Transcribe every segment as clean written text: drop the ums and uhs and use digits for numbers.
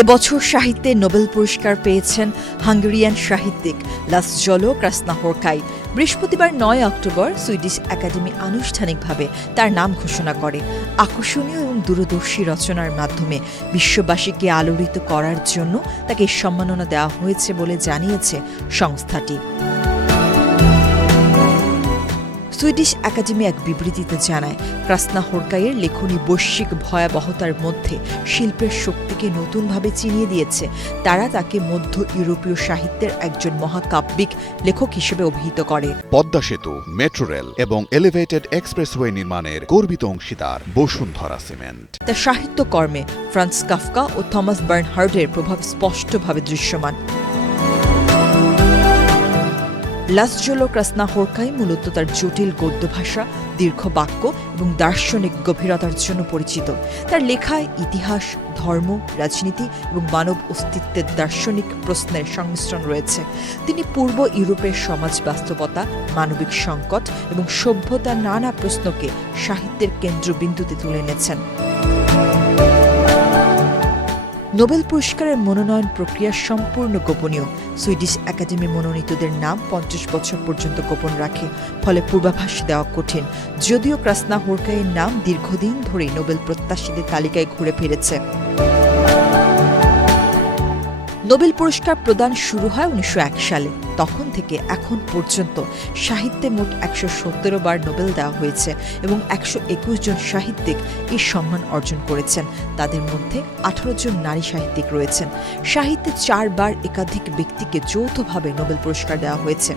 এবছর সাহিত্যে নোবেল পুরস্কার পেয়েছেন হাঙ্গেরিয়ান সাহিত্যিক লাসজলো ক্রাসনাহোরকাই। বৃহস্পতিবার 9 অক্টোবর সুইডিশ একাডেমি আনুষ্ঠানিকভাবে তার নাম ঘোষণা করে। আকর্ষণীয় এবং দূরদর্শী রচনার মাধ্যমে বিশ্ববাসীকে আলোড়িত করার জন্য তাকে সম্মাননা দেওয়া হয়েছে বলে জানিয়েছে সংস্থাটি। সুইডিশ একাডেমি এক বিবৃতিতে জানায়, ক্রাসনাহোরকাইয়ের লেখনী বৈশ্বিক ভয়াবহতার মধ্যে শিল্পের শক্তিকে নতুনভাবে চিনিয়ে দিয়েছে। তারা তাকে মধ্য ইউরোপীয় সাহিত্যের একজন মহাকাব্যিক লেখক হিসেবে অভিহিত করে। পদ্মা সেতু, মেট্রো রেল এবং এলিভেটেড এক্সপ্রেসওয়ে নির্মাণের গর্বিত অংশীদার বসুন্ধরা সিমেন্ট। তার সাহিত্যকর্মে ফ্রান্স কাফকা ও থমাস বার্নহার্ডের প্রভাব স্পষ্টভাবে দৃশ্যমান। লাসজলো ক্রাসনাহোরকাই মূলত তার জটিল গদ্য ভাষা, দীর্ঘ বাক্য এবং দার্শনিক গভীরতার জন্য পরিচিত। তার লেখায় ইতিহাস, ধর্ম, রাজনীতি এবং মানব অস্তিত্বের দার্শনিক প্রশ্নের সংমিশ্রণ রয়েছে। তিনি পূর্ব ইউরোপের সমাজ বাস্তবতা, মানবিক সংকট এবং সভ্যতার নানা প্রশ্নকে সাহিত্যের কেন্দ্রবিন্দুতে তুলে এনেছেন। নোবেল পুরস্কারের মনোনয়ন প্রক্রিয়া সম্পূর্ণ গোপনীয়। সুইডিশ একাডেমি মনোনীতদের নাম 50 বছর পর্যন্ত গোপন রাখে, ফলে পূর্বাভাস দেওয়া কঠিন। যদিও ক্রাসনাহোরকাইয়ের নাম দীর্ঘদিন ধরেই নোবেল প্রত্যাশীদের তালিকায় ঘুরে ফিরেছে। নোবেল পুরস্কার প্রদান শুরু হয় 1901 সালে। তখন থেকে এখন পর্যন্ত সাহিত্যে মোট 117 বার নোবেল দেওয়া হয়েছে এবং 121 জন সাহিত্যিক এই সম্মান অর্জন করেছেন। তাদের মধ্যে 18 জন নারী সাহিত্যিক রয়েছেন। সাহিত্যে 4 বার একাধিক ব্যক্তিকে যৌথভাবে নোবেল পুরস্কার দেওয়া হয়েছে।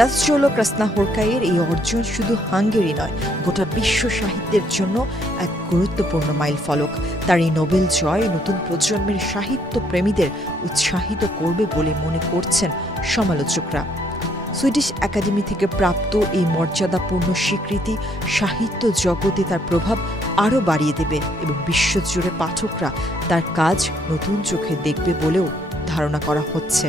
লাসজলো ক্রাসনাহোরকাইয়ের এই অর্জন শুধু হাঙ্গেরি নয়, গোটা বিশ্ব সাহিত্যের জন্য এক গুরুত্বপূর্ণ মাইলফলক। তার এই নোবেল জয় নতুন প্রজন্মের সাহিত্য প্রেমীদের উৎসাহিত করবে বলে মনে করছেন সমালোচকরা। সুইডিশ একাডেমি থেকে প্রাপ্ত এই মর্যাদাপূর্ণ স্বীকৃতি সাহিত্য জগতে তার প্রভাব আরও বাড়িয়ে দেবে এবং বিশ্বজুড়ে পাঠকরা তার কাজ নতুন চোখে দেখবে বলেও ধারণা করা হচ্ছে।